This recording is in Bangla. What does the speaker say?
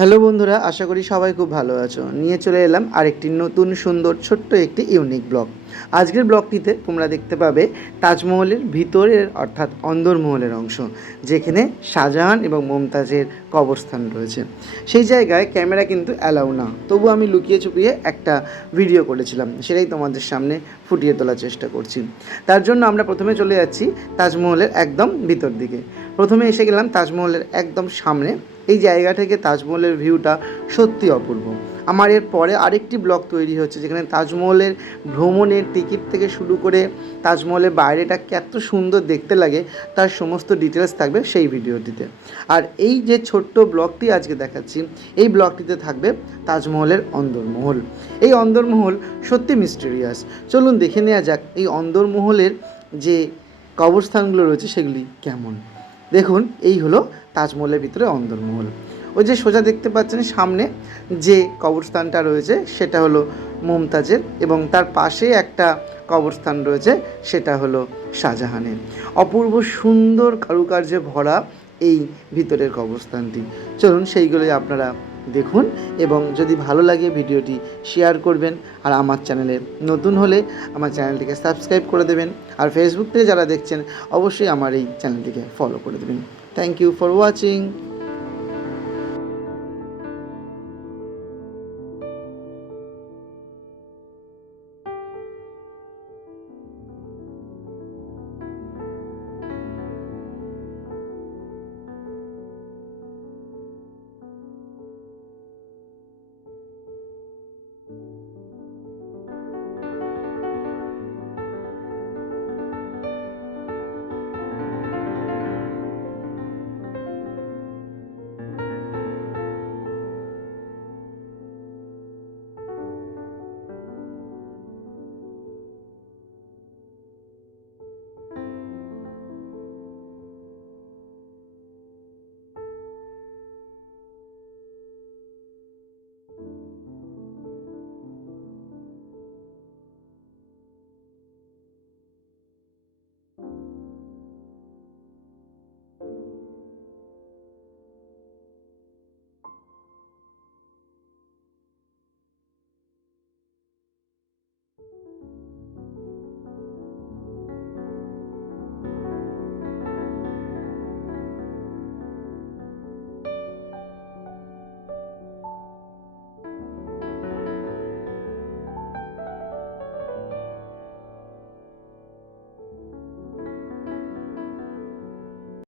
হ্যালো বন্ধুরা, আশা করি সবাই খুব ভালো আছো। নিয়ে চলে এলাম আরেকটি নতুন সুন্দর ছোট্ট একটি ইউনিক ব্লগ। আজকের ব্লগটিতে তোমরা দেখতে পাবে তাজমহলের ভিতরের অর্থাৎ অন্দরমহলের অংশ, যেখানে শাহজাহান এবং মমতাজের কবরস্থান রয়েছে। সেই জায়গায় ক্যামেরা কিন্তু অ্যালাউ না। তবু আমি লুকিয়ে চুপিয়ে একটা ভিডিও করেছিলাম, সেটাই তোমাদের সামনে ফুটিয়ে তোলার চেষ্টা করছি। তার জন্য আমরা প্রথমে চলে যাচ্ছি তাজমহলের একদম ভিতর দিকে। প্রথমে এসে গেলাম তাজমহলের একদম সামনে। এই জায়গা থেকে তাজমহলের ভিউটা সত্যি অপূর্ব। আমার এর পরে আরেকটি ব্লগ তৈরি হচ্ছে, যেখানে তাজমহলের ভ্রমণের টিকিট থেকে শুরু করে তাজমহলের বাইরেটা কত সুন্দর দেখতে লাগে, তার সমস্ত ডিটেলস থাকবে সেই ভিডিওটিতে। আর এই যে ছোট্ট ব্লগটি আজকে দেখাচ্ছি, এই ব্লগটিতে থাকবে তাজমহলের অন্দরমহল। এই অন্দরমহল সত্যি মিস্টেরিয়াস চলুন দেখে নেওয়া যাক, এই অন্দরমহলের যে কবরস্থানগুলো রয়েছে সেগুলি কেমন? দেখুন, এই হলো তাজমহলের ভিতরে অন্দরমহল। ওই যে সোজা দেখতে পাচ্ছেন সামনে যে কবরস্থানটা রয়েছে, সেটা হলো মমতাজের এবং তার পাশে একটা কবরস্থান রয়েছে, সেটা হলো শাহজাহানের। অপূর্ব সুন্দর কারুকার্যে ভরা এই ভিতরের কবরস্থানটি। চলুন সেইগুলোই আপনারা দেখুন এবং যদি ভালো লাগে ভিডিওটি শেয়ার করবেন আর আমার চ্যানেলে নতুন হলে আমার চ্যানেলটিকে সাবস্ক্রাইব করে দেবেন আর ফেসবুক থেকে যারা দেখছেন, অবশ্যই আমার এই চ্যানেলটিকে ফলো করে দেবেন। Thank you for watching